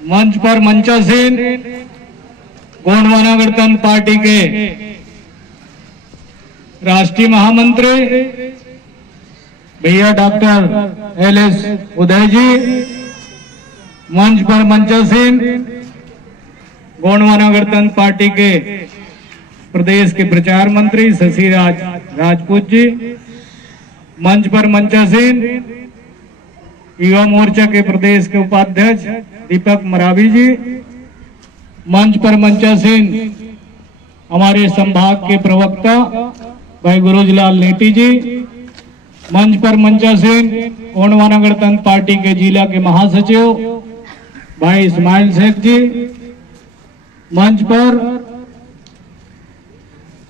मंच पर मंचासीन गोंडवाना गणतंत्र पार्टी के राष्ट्रीय महामंत्री भैया डॉक्टर एल.एस. उदय जी, मंच पर मंचासीन गोंडवाना गणतंत्र पार्टी के प्रदेश के प्रचार मंत्री शशिराज राजपूत जी, मंच पर मंचासीन युवा मोर्चा के प्रदेश के उपाध्यक्ष दीपक मरावी जी, मंच पर मंचासीन हमारे संभाग के प्रवक्ता भाई गुरुजलाल नेटी जी, मंच पर मंचासीन गोंडवाना गणतंत्र पार्टी के जिला के महासचिव भाई इस्माइल शेख जी, मंच पर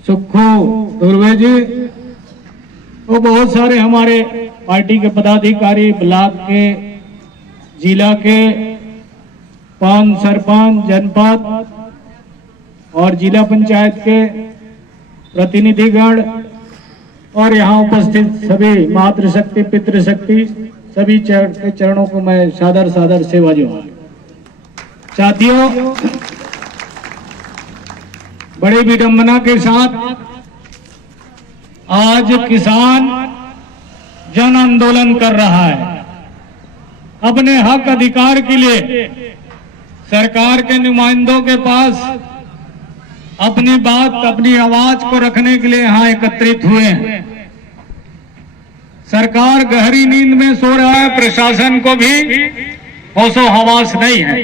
सुखू दुर्वे जी और बहुत सारे हमारे पार्टी के पदाधिकारी, ब्लॉक के, जिला के, पंच, सरपंच, जनपद और जिला पंचायत के प्रतिनिधिगण और यहाँ उपस्थित सभी मातृशक्ति, पितृशक्ति, सभी के चरणों को मैं सादर सादर सेवा जोहार। साथियों, बड़ी विडंबना के साथ आज किसान जन आंदोलन कर रहा है। अपने हक अधिकार के लिए सरकार के नुमाइंदों के पास अपनी बात, अपनी आवाज को रखने के लिए यहाँ एकत्रित हुए हैं। सरकार गहरी नींद में सो रहा है, प्रशासन को भी होशो हवास नहीं है,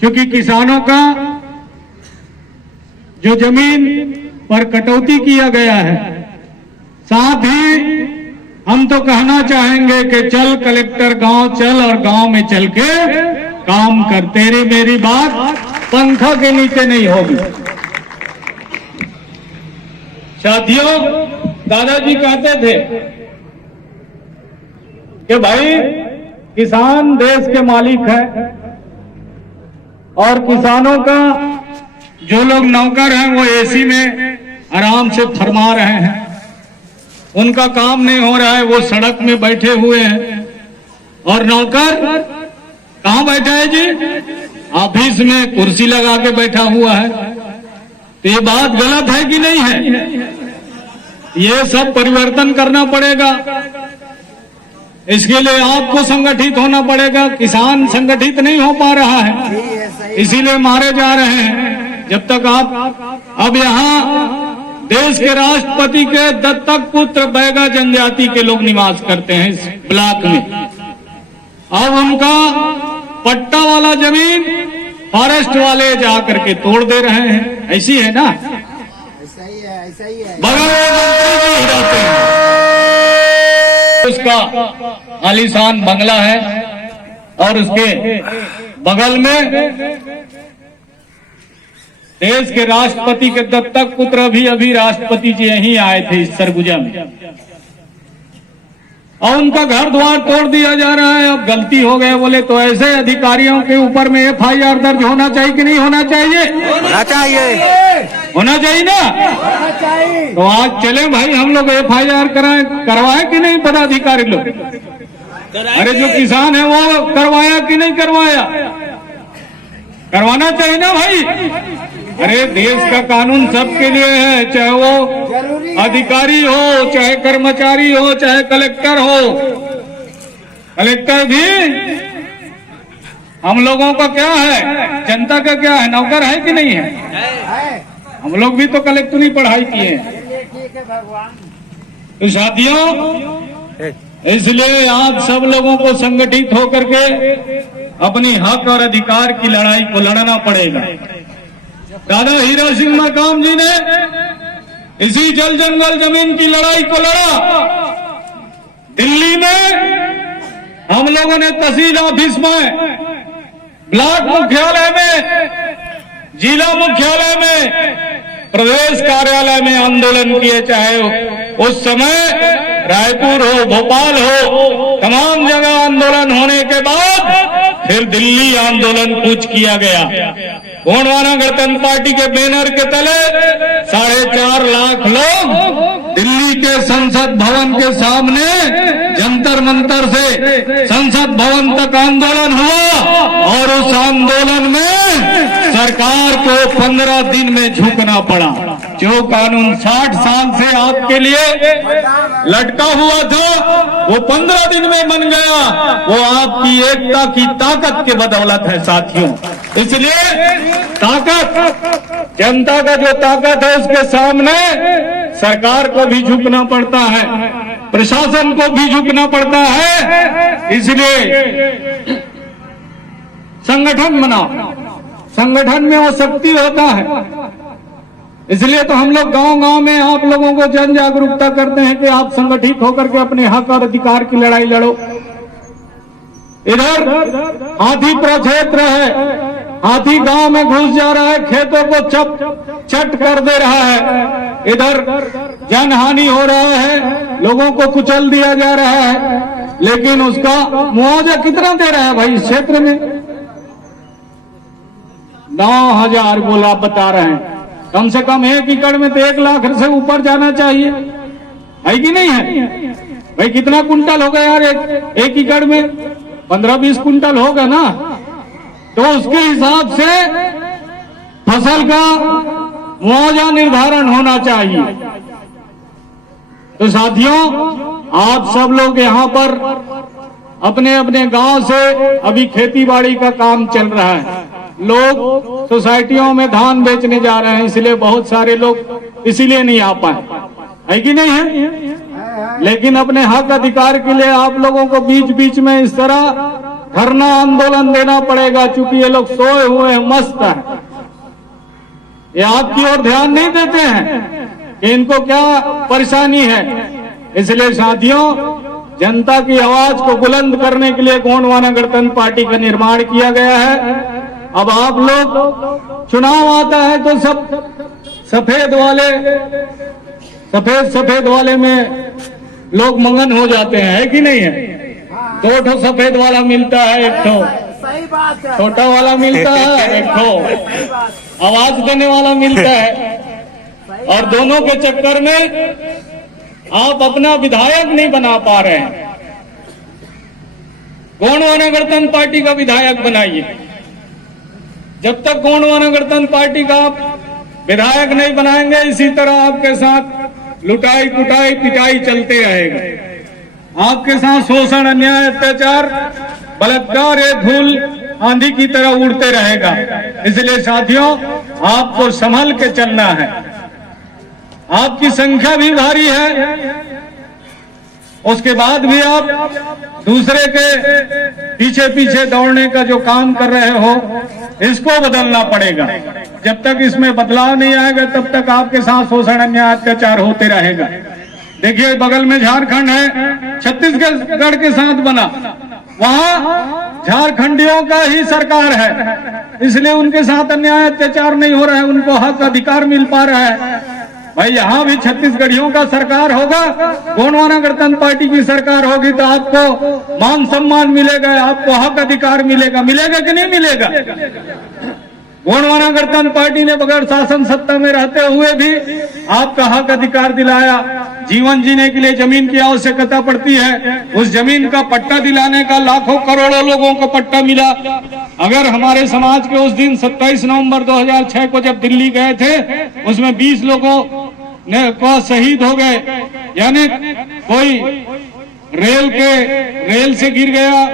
क्योंकि किसानों का जो जमीन पर कटौती किया गया है, साथ ही हम तो कहना चाहेंगे कि चल कलेक्टर गांव चल और गांव में चल के काम कर। तेरी मेरी बात पंखा के नीचे नहीं होगी। साथियों, दादाजी कहते थे कि भाई किसान देश के मालिक है और किसानों का जो लोग नौकर हैं वो एसी में आराम से फरमा रहे हैं, उनका काम नहीं हो रहा है, वो सड़क में बैठे हुए हैं। और नौकर कहाँ बैठा है जी? ऑफिस में कुर्सी लगा के बैठा हुआ है। तो ये बात गलत है कि नहीं है? ये सब परिवर्तन करना पड़ेगा। इसके लिए आपको संगठित होना पड़ेगा। किसान संगठित नहीं हो पा रहा है, इसीलिए मारे जा रहे हैं। जब तक आप अब यहाँ देश के राष्ट्रपति के दत्तक पुत्र बैगा जनजाति के लोग निवास करते हैं इस ब्लॉक में। अब उनका पट्टा वाला जमीन फॉरेस्ट वाले जा करके तोड़ दे रहे हैं। ऐसी है ना? ऐसा ही है, ऐसा ही है। बगल में रहते हैं, उसका आलीशान बंगला है और उसके बगल में देश के राष्ट्रपति के दत्तक पुत्र अभी राष्ट्रपति जी यहीं आए थे इस सरगुजा में, और उनका घर द्वार तोड़ दिया जा रहा है। अब गलती हो गए बोले तो ऐसे अधिकारियों के ऊपर में FIR दर्ज होना चाहिए कि नहीं होना चाहिए? होना चाहिए, होना चाहिए ना? होना चाहिए। तो आज चले भाई हम लोग FIR करवाए कि नहीं पदाधिकारी लोग? अरे जो किसान है वो करवाया कि नहीं करवाया? करवाना चाहिए ना भाई। अरे देश का कानून सबके लिए है, चाहे वो अधिकारी हो, चाहे कर्मचारी हो, चाहे कलेक्टर हो। कलेक्टर भी हम लोगों का क्या है, जनता का क्या है, नौकर है कि नहीं है? हम लोग भी तो कलेक्टरी पढ़ाई किए हैं। तो साथियों, इसलिए आज सब लोगों को संगठित होकर के अपनी हक और अधिकार की लड़ाई को लड़ना पड़ेगा। दादा हीरा सिंह मरकाम जी ने इसी जल जंगल जमीन की लड़ाई को लड़ा। दिल्ली में हम लोगों ने तहसील ऑफिस में, ब्लॉक मुख्यालय में, जिला मुख्यालय में, प्रदेश कार्यालय में आंदोलन किए, चाहे उस समय रायपुर हो, भोपाल हो, तमाम जगह आंदोलन होने के बाद फिर दिल्ली आंदोलन कूच किया गया। गोंडवाना गणतंत्र पार्टी के बैनर के तले 4.5 लाख लोग दिल्ली के संसद भवन के सामने जंतर मंतर से संसद भवन तक आंदोलन हुआ और आंदोलन में सरकार को 15 दिन में झुकना पड़ा। जो कानून 60 साल से आपके लिए लटका हुआ था वो 15 दिन में बन गया। वो आपकी एकता की ताकत के बदौलत है साथियों। इसलिए ताकत, जनता का जो ताकत है उसके सामने सरकार को भी झुकना पड़ता है, प्रशासन को भी झुकना पड़ता है। इसलिए संगठन बनाओ, संगठन में वो शक्ति होता है। इसलिए तो हम लोग गांव-गांव में आप लोगों को जन जागरूकता करते हैं कि आप संगठित होकर के अपने हक और अधिकार की लड़ाई लड़ो। इधर हाथी प्रक्षेत्र है, हाथी गांव में घुस जा रहा है, खेतों को चट कर दे रहा है। इधर जनहानि हो रहा है, लोगों को कुचल दिया जा रहा है, लेकिन उसका मुआवजा कितना दे रहा है भाई इस क्षेत्र में? 9,000 बोला बता रहे हैं। कम से कम 1 एकड़ में तो 1 लाख से ऊपर जाना चाहिए, है कि नहीं है भाई? कितना कुंटल होगा यार एक एकड़ में? 15-20 कुंटल होगा ना। तो उसके हिसाब से फसल का मुआवजा निर्धारण होना चाहिए। तो साथियों, आप सब लोग यहाँ पर अपने अपने गांव से अभी खेती बाड़ी का काम चल रहा है। लोग सोसाइटियों में धान बेचने जा रहे हैं, इसलिए बहुत सारे लोग इसीलिए नहीं आ पाए, है कि नहीं है? लेकिन अपने हक अधिकार के लिए आप लोगों को बीच बीच में इस तरह धरना आंदोलन देना पड़ेगा, क्योंकि ये लोग सोए हुए हैं, मस्त हैं। ये आपकी ओर ध्यान नहीं देते हैं कि इनको क्या परेशानी है। इसलिए साथियों, जनता की आवाज को बुलंद करने के लिए गोंडवाना गणतंत्र पार्टी का निर्माण किया गया है। अब आप लोग, चुनाव आता है तो सब सफेद वाले में लोग मगन हो जाते हैं, है कि नहीं है? 2 ठो सफेद वाला मिलता है, 1 ठो सही बात है, छोटा वाला मिलता है, 1 ठो आवाज देने वाला मिलता है। और दोनों के चक्कर में आप अपना विधायक नहीं बना पा रहे हैं। गोंडवाना गणतंत्र पार्टी का विधायक बनाइए। जब तक गोंडवाना गणतंत्र पार्टी का आप विधायक नहीं बनाएंगे, इसी तरह आपके साथ लुटाई कुटाई पिटाई चलते रहेगा। आपके साथ शोषण, अन्याय, अत्याचार, बलात्कार एक धूल आंधी की तरह उड़ते रहेगा। इसलिए साथियों, आपको संभल के चलना है। आपकी संख्या भी भारी है, उसके बाद भी आप दूसरे के पीछे पीछे दौड़ने का जो काम कर रहे हो, इसको बदलना पड़ेगा। जब तक इसमें बदलाव नहीं आएगा, तब तक आपके साथ शोषण, अन्याय, अत्याचार होते रहेगा। देखिए, बगल में झारखंड है, छत्तीसगढ़ के साथ बना, वहां झारखंडियों का ही सरकार है, इसलिए उनके साथ अन्याय अत्याचार नहीं हो रहा है, उनको हक अधिकार मिल पा रहा है। भाई यहाँ भी छत्तीसगढ़ियों का सरकार होगा, गोंडवाना गणतंत्र पार्टी की सरकार होगी, तो आपको मान सम्मान मिलेगा, आपको हक अधिकार मिलेगा। मिलेगा कि नहीं मिलेगा? गोंडवाना गणतंत्र पार्टी ने बगैर शासन सत्ता में रहते हुए भी आपका हक अधिकार दिलाया। जीवन जीने के लिए जमीन की आवश्यकता पड़ती है, उस जमीन का पट्टा दिलाने का लाखों करोड़ों लोगों को पट्टा मिला। अगर हमारे समाज के उस दिन 27 नवंबर 2006 को जब दिल्ली गए थे, उसमें 20 लोगों ने शहीद हो गए, यानी कोई रेल से गिर गया,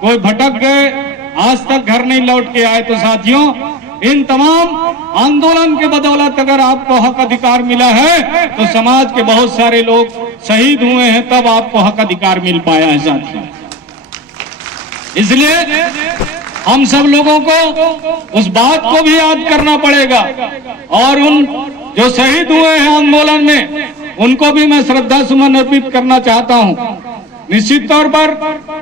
कोई भटक गए, आज तक घर नहीं लौट के आए। तो साथियों, इन तमाम आंदोलन के बदौलत अगर आपको हक अधिकार मिला है, तो समाज के बहुत सारे लोग शहीद हुए हैं, तब आपको हक अधिकार मिल पाया है साथियों। इसलिए हम सब लोगों को उस बात को भी याद करना पड़ेगा, और उन जो शहीद हुए हैं आंदोलन में, उनको भी मैं श्रद्धा सुमन अर्पित करना चाहता हूं। निश्चित तौर पर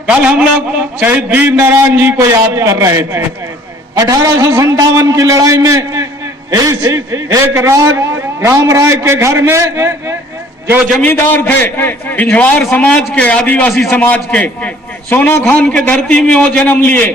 कल हम लोग शहीद वीर नारायण जी को याद कर रहे थे। 1857 की लड़ाई में इस एक राम राय के घर में जो जमींदार थे, बिंझवार समाज के, आदिवासी समाज के, सोना खान के धरती में वो जन्म लिए।